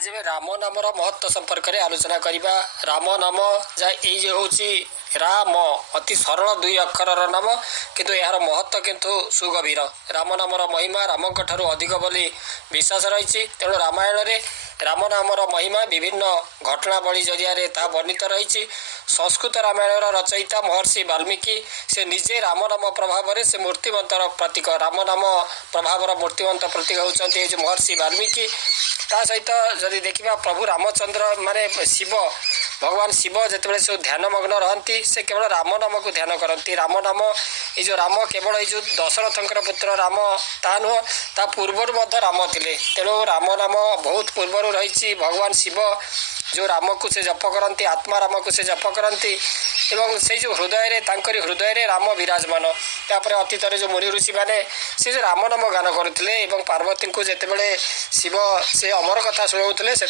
आज आम राम नामर महत्व संपर्क में आलोचना करवा। राम नाम ये हूँ राम अति सरल दुई अक्षर नाम किंतु यार महत्व किंतु सुगभीर। राम नामर महिमा राम ठारू अधिक बोली विश्वास रही। तेणु रामायण रे राम नामर महिमा विभिन्न घटनावली जरिया वर्णित रही। संस्कृत रामायण रचयिता महर्षि वाल्मीकि से निजे राम नाम प्रभाव से मूर्तिमंतर प्रतीक राम नाम प्रभावर मूर्तिमंत प्रतीक होती महर्षि वाल्मीकि। ता सहित जदि देखा प्रभु रामचंद्र माने शिव भगवान शिव जिते से ध्यान मग्न रहती से केवल राम नाम को ध्यान करती। राम नाम ये जो राम केवल ये जो दशरथंकर पुत्र राम ता नुह ता पूर्वर राम थे। तेणु राम नाम बहुत पूर्वर रही। भगवान शिव जो राम को से जप करती आत्मा राम को से जप करती एवं से जो हृदय रे राम विराजमान। तापर अतीत जो मुनि ऋषि मैंने से जो राम नाम गान करुले पार्वती को जिते शिव से अमर कथा शुणाऊे से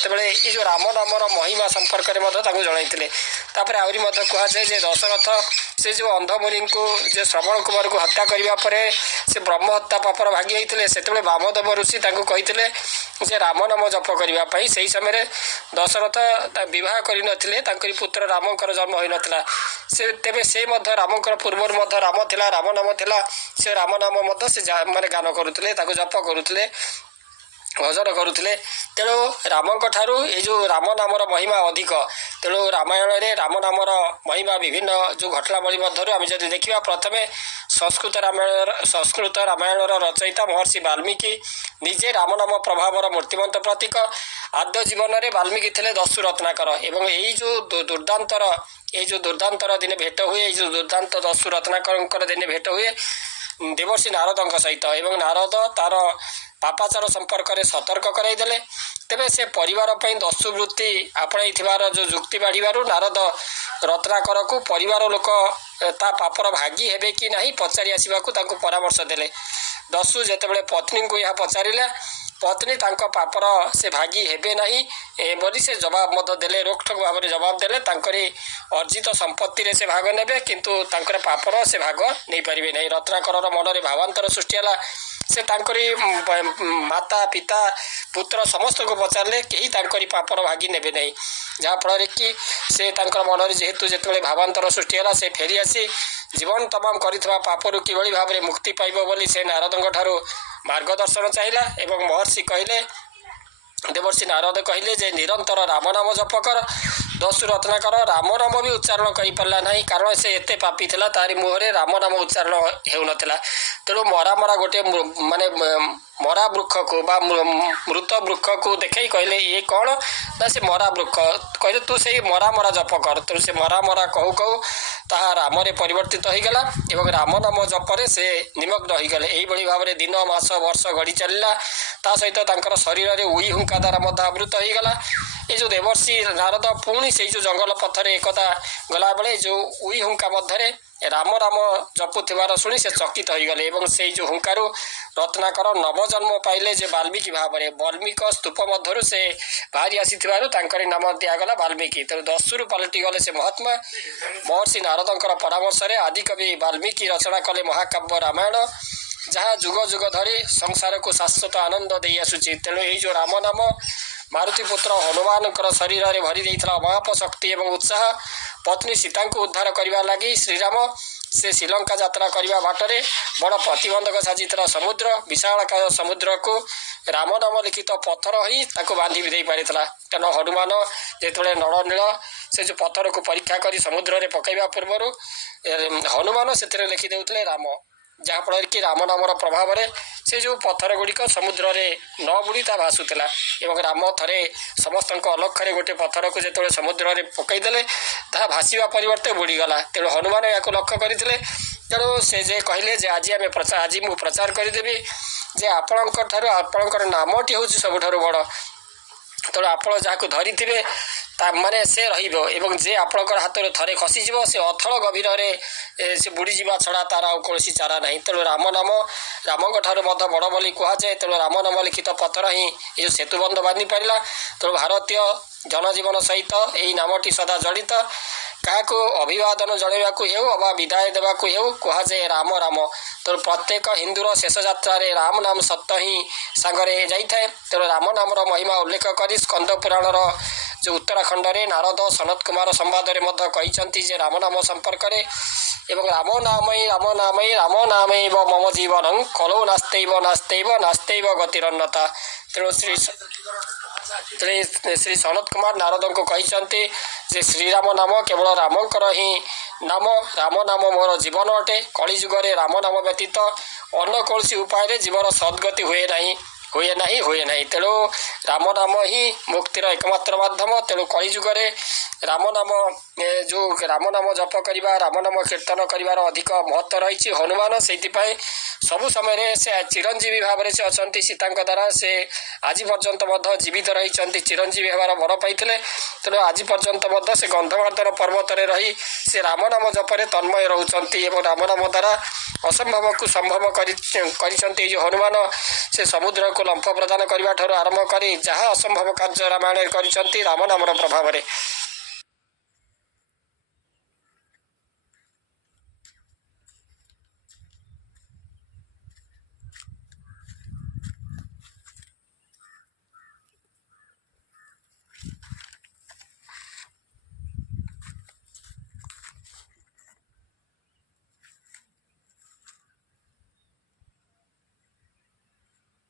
जो राम नामर महिमा संपर्क में जन। तापर आहरी कहुए दशरथ से जो अंध मुनि को जो श्रवण कुमार को हत्या करने से ब्रह्म हत्या पापर भागी होते से वामदेव ऋषि से राम नाम जप करने से समय दशरथ विवाह कर पुत्र रामकर जन्म हो नाला। से तेरे से रामकर पूर्वर राम थिला राम नाम थिला से राम नाम से माने गान करुले जप करुले भजन करुले। तेणु राम ठारू ये जो राम नामर महिमा अधिक। तेणु रामायण रे राम नामर महिमा विभिन्न जो घटनावली मध्य आम जब देखा प्रथम संस्कृत रामायण रचयिता महर्षि वाल्मीकि निजे राम नाम प्रभावर मूर्तिमंत प्रतीक। आद्य जीवन में वाल्मीकि थे दस्यु रत्नाकर एवं यही जो दुर्दांतर दिन भेट हुए जो दुर्दांत दस्यु रत्नाकर दिन भेट हुए देवर्षि नारद सहित एवं नारद तार पापाचार संपर्क में सतर्क कराइदेले। तेरे से परिवार दस्यु वृत्ति आपणाई जो जुक्ति बाढ़ नारद रत्नाकर को परिवार लोक ता पापर भागी हेबे कि नहीं पचारि आसवाक परामर्श देले। दस्यु जितेबाला पत्नी को यह पचारिला पत्नी तांको पापर से भागी हेबे नहीं बोली से जवाब मत देले रोकठोक भाव में जवाब देले। तांकरी अर्जित संपत्ति रे से भाग नेबे किंतु तांकर पापर से भाग नहीं पारिबे नहीं। रत्नाकर मन में भावांतर सृष्टि है से तांकरी माता पिता पुत्र समस्त को पचारे कहीं तांकरी पापर भागी नेबे नहीं। जहाँफल कि से तांकर मन में जेहेतु जिते भावांतर सृष्टि है से फेरी आसी जीवन तमाम करिଥିବା पापरु किभଳି भाव मुक्ति पाइब बोली से नारदंग ठारू मार्गदर्शन चाहिला। एवं महर्षि कहले देवर्षि नारद कहले जे निरंतर राम नाम जप कर। दस्यु रत्नाकर राम नाम भी उच्चारण कर पारा ना कारण से एते पापी थिला तारी मुहरे राम नाम उच्चारण होउनथिला। तेणु मरा मरा गोटे माने मरा वृक्ष को बा मृत वृक्ष को देखे कहले ये कौन ना से मरा वृक्ष कहले तू से मरा मरा जप कर। तेणु से मरा मरा कहू कहू ताहा राम रे परिवर्तित हो गला एवं राम नाम जपरे से निमग्न हो गले। यही भाव में दिन मास वर्ष गढ़ी चलला ता सहित तांकर शरीर में उई हुंका द्वारा मध्य आवृत हो गला। ये जो देवर्षि नारद पुणी से जो जंगल पथर एकदा गला बेले जो उई हुंका मध्य राम राम जपुथार शुणी से चकित हो गले एवं से जो हुंकारु रत्नाकर नवजन्म पाइले जे वाल्मीकि भाव में वाल्मीक स्तूप मध्य से बाहरी आसी नाम दिगला वाल्मीकि। तेणु दस्यु पलटि गले से महात्मा महर्षि नारदंकर परामर्श आदिकवि वाल्मीकि रचना कले महाकाव्य रामायण जहाँ जुग जुग धरी संसार को शाश्वत आनंद दे आसुची। तेणु यही जो राम नाम मारुति पुत्र हनुमान शरीर में भरी देता महाप शक्ति एवं उत्साह पत्नी सीता को उद्धार करने लगी श्रीराम से श्रीलंका यात्रा करने बाटरे बड़ प्रतिबंधक साजिता समुद्र विशालकाय समुद्र को राम नाम लिखित पत्थर ही बांधि भी पारिता। तेणु हनुमान जो नड़नील से जो पत्थर को परीक्षा कर समुद्र में पकड़ा पूर्व हनुमान से लिखिदे राम जहाँफल कि राम नामर प्रभाव में से जो पत्थर गुड़िक समुद्र में न बुड़ी ता भासुला एवं राम थे समस्त अलक्षे गोटे पत्थर को जो समुद्र में पकईदे ता भाषा परिवर्ते बुड़ीगला। तेणु हनुमान या लक्ष्य करते तेणु से जे कहले जे आज आम आज मु प्रचार करदेवी जे आपणकर नामटी हूँ सबुठ बड़। तेणु आप जहाँ धरी थे माने से रही जे आपणकर हाथ में थे खसीज से अथल गभीर से बुड़ी जावा छड़ा तार कौन चारा ना। तेणु राम नाम राम ठार बड़ बोली कहुए। तेणु राम नाम लिखित पत्थर ही ये सेतुबंध बांधि पारा। तेणु भारतीय जनजीवन सहित यही नामटी सदा जड़ित କାହାକୁ ଅଭିବାଦନ ଜଣାଇବାକୁ ହେଉ ଅବା ବିଦାୟ ଦେବାକୁ ହେଉ କୁହାଯାଏ ରାମ ରାମ। ତେଣୁ ପ୍ରତ୍ୟେକ ହିନ୍ଦୁର ଶେଷ ଯାତ୍ରାରେ ରାମ ନାମ ସତ ହିଁ ସାଙ୍ଗରେ ଯାଇଥାଏ। ତେଣୁ ରାମ ନାମର ମହିମା ଉଲ୍ଲେଖ କରି ସ୍କନ୍ଦ ପୁରାଣର ଯେଉଁ ଉତ୍ତରାଖଣ୍ଡରେ ନାରଦ ସନତ କୁମାର ସମ୍ବାଦରେ ମଧ୍ୟ କହିଛନ୍ତି ଯେ ରାମ ନାମ ସମ୍ପର୍କରେ, ଏବଂ ରାମ ନାମୈବ ମମ ଜୀବନଂ କଲୌ ନାସ୍ତୈବ ଗତିରନ୍ନତା। ତେଣୁ ଶ୍ରୀ ସନତ କୁମାର ନାରଦଙ୍କୁ କହିଛନ୍ତି ଯେ ଶ୍ରୀରାମ ନାମ କେବଳ ରାମଙ୍କର ହିଁ ନାମ। ରାମ ନାମ ମୋର ଜୀବନ ଅଟେ। କଳିଯୁଗରେ ରାମ ନାମ ବ୍ୟତୀତ ଅନ୍ୟ କୌଣସି ଉପାୟରେ ଜୀବନ ସଦ୍ଗତି ହୁଏ ନାହିଁ। ତେଣୁ ରାମ ନାମ ହିଁ ମୁକ୍ତିର ଏକମାତ୍ର ମାଧ୍ୟମ। ତେଣୁ କଳିଯୁଗରେ ରାମ ନାମ ଜପ କରିବା, ରାମ ନାମ କୀର୍ତ୍ତନ କରିବାର ଅଧିକ ମହତ୍ତ୍ୱ ରହିଛି। ହନୁମାନ ସେଇଥିପାଇଁ ସବୁ ସମୟରେ ସେ ଚିରଞ୍ଜୀବୀ ଭାବରେ ସେ ଅଛନ୍ତି। ସୀତାଙ୍କ ଦ୍ୱାରା ସେ ଆଜି ପର୍ଯ୍ୟନ୍ତ ମଧ୍ୟ ଜୀବିତ ରହିଛନ୍ତି, ଚିରଞ୍ଜୀବୀ ହେବାର ବର ପାଇଥିଲେ। ତେଣୁ ଆଜି ପର୍ଯ୍ୟନ୍ତ ମଧ୍ୟ ସେ ଗନ୍ଧମାର୍ଦ୍ଦନ ପର୍ବତରେ ରହି ସେ ରାମ ନାମ ଜପରେ ତନ୍ମୟ ରହୁଛନ୍ତି ଏବଂ ରାମ ନାମ ଦ୍ୱାରା ଅସମ୍ଭବକୁ ସମ୍ଭବ କରିଛନ୍ତି। ଏଇ ଯେଉଁ ହନୁମାନ ସେ ସମୁଦ୍ରକୁ ଲମ୍ଫ ପ୍ରଦାନ କରିବା ଠାରୁ ଆରମ୍ଭ କରି ଯାହା ଅସମ୍ଭବ କାର୍ଯ୍ୟ ରାମାୟଣରେ କରିଛନ୍ତି ରାମ ନାମର ପ୍ରଭାବରେ।